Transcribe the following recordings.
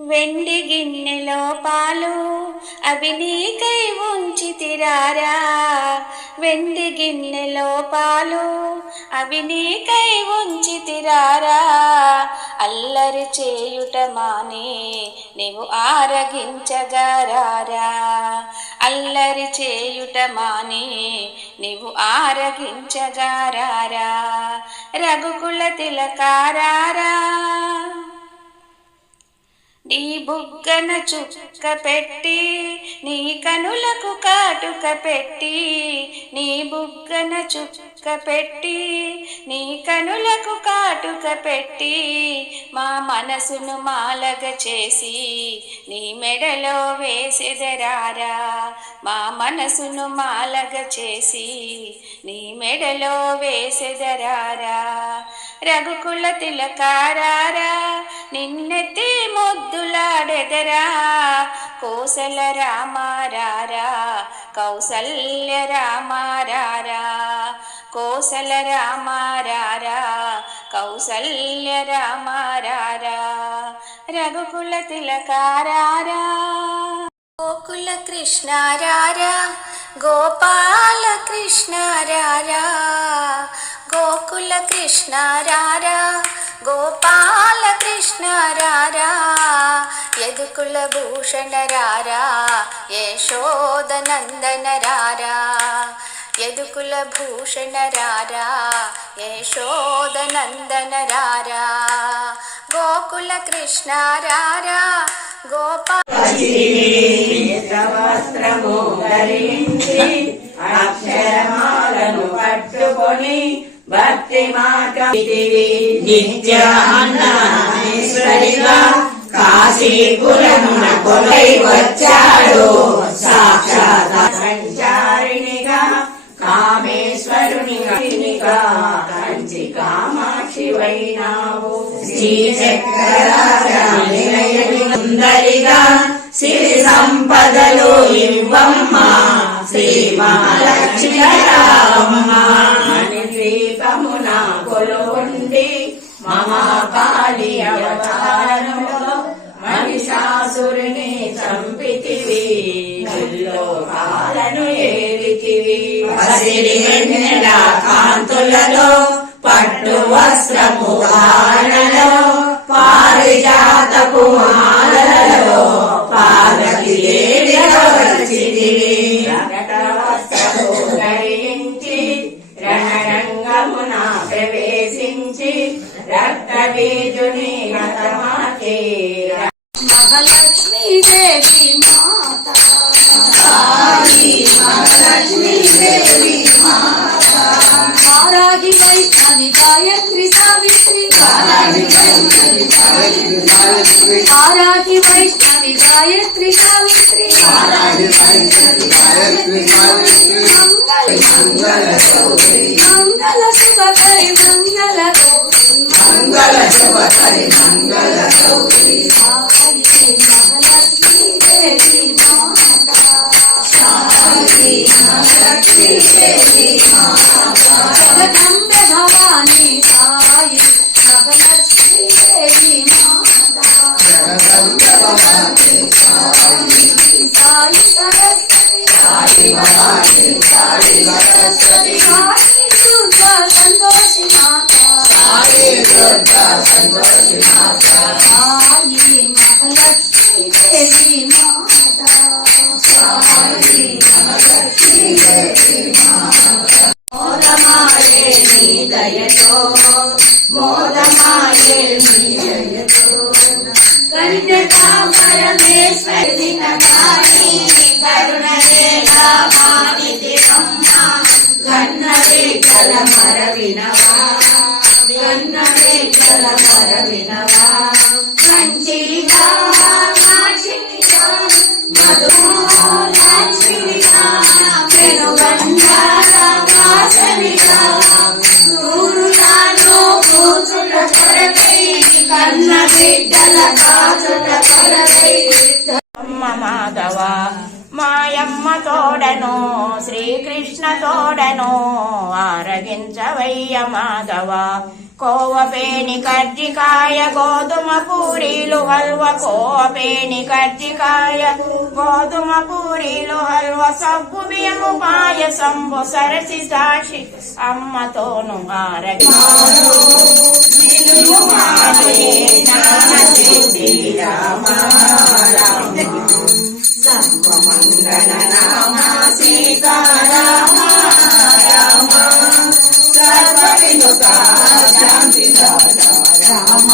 వెండి గిన్నెలో పాలు అవి నీకై ఉంచి తిరారా? వెండి గిన్నెలో పాలు అవి నీకై ఉంచి తిరారా? అల్లరి చేయుట మానే నీవు ఆరగించగరారా? అల్లరి చేయుట మాని నీవు ఆరగించగరారా? రఘుకుల తిలకారారా? నీ బుగ్గన చుక్క పెట్టి నీ కనులకు కాటుక పెట్టి నీ బుగ్గన చుక్క పెట్టి నీ కనులకు కాటుక పెట్టి మా మనసును మాలగ చేసి నీ మెడలో వేసెదరారా? మా మనసును మాలగ చేసి నీ మెడలో వేసెదరారా? రఘుకుల తిలకారారా? నిన్నెత్తి ముద్దులాడెదరా కోసల రామారారా కౌసల్య రామారారా కోసల రామారారా కౌసల్య రామారారా రఘుకుల తిలకారారా? గోకుల కృష్ణారారా? గోపాల కృష్ణారారా? గోకుల కృష్ణారారా? గోపాల కృష్ణారారా? యదుకుల భూషణ రారా యశోద నందన రారా యదుకుల భూషణ రారా యశోద నందన రారా గోకుల కృష్ణారారా గోపా వస్త్రము ధరించి అక్షరమాలను పట్టుకొని భక్తి మాట నిత్యాన్నీశ్వరిగా కాశీపురమున కొలై వచ్చాడు. సాక్షాత్ సంచారిణిగా కామేశ్వరునిగా కంచి కామాక్షి వైనావు. శ్రీ సుందరిగా సిరి సంపదలు ఇవ్వమ్మ. శ్రీ మహాలక్ష్మి రావమ్మ అని ద్వీపమున కొలువుండి మహాకాళి అవతారములో మహిషాసురుని చంపితివి కాలను ఏలితివి కాంతులలో పట్టు వస్త్రము ధారణలో పారిజాతపు మాలలో పార్వతి దేవిగా వచ్చితివి. ధరించి రణరంగమున ప్రవేశించి రక్త బీజుని మహాలక్ష్మీ దేవి మాత మహాలక్ష్మీ దేవి మాత వారాగి వైష్ణవి గాయత్రి సావిత్రి వారాగి వైష్ణవి గాయత్రి సావిత్రి మంగళ మంగళ శుభకరి మంగళ మంగళ శుభకరి మంగళ గౌరి సాయి మహాలక్ష్మీ దేవి కన్నవే కల మరవినవా కన్నవే కల మరవినవా కంచిగా కన్న బిడ్డల కాచుట మాయమ్మ తోడను శ్రీకృష్ణ తోడను ఆరగించవయ్య మాధవ. కోవపేని కర్జికాయ గోధుమ పూరీలు హల్వ కోవపేని కర్జికాయ గోధుమ పూరీలు హల్వ సబ్బు బియ్యము పాయసంబు సరసి సాక్షి అమ్మతోను ఆరగి. సర్వమంగళ నామ సీతారామ రామ సర్వ వినుత శాంతి రామ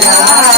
Yeah.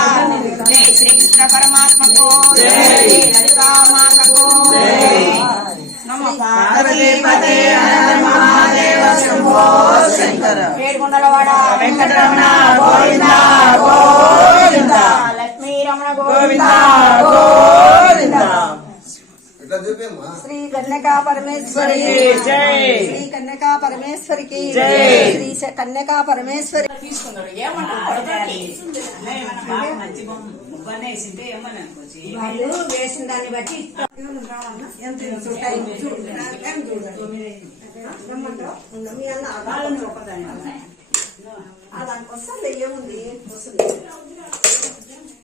పార్వతీపతే మహాదేవ శంభో శంకర వెంకటరమణ గోవింద గోవింద లక్ష్మీ రమణ గోవింద గోవింద కన్యకా పరమేశ్వరి. జై. శ్రీ కన్యకా పరమేశ్వరికి. జై. శ్రీ కన్యకా పరమేశ్వరి? వాళ్ళు వేసిన దాన్ని బట్టి దానికి వస్తుంది ఏముంది వస్తుంది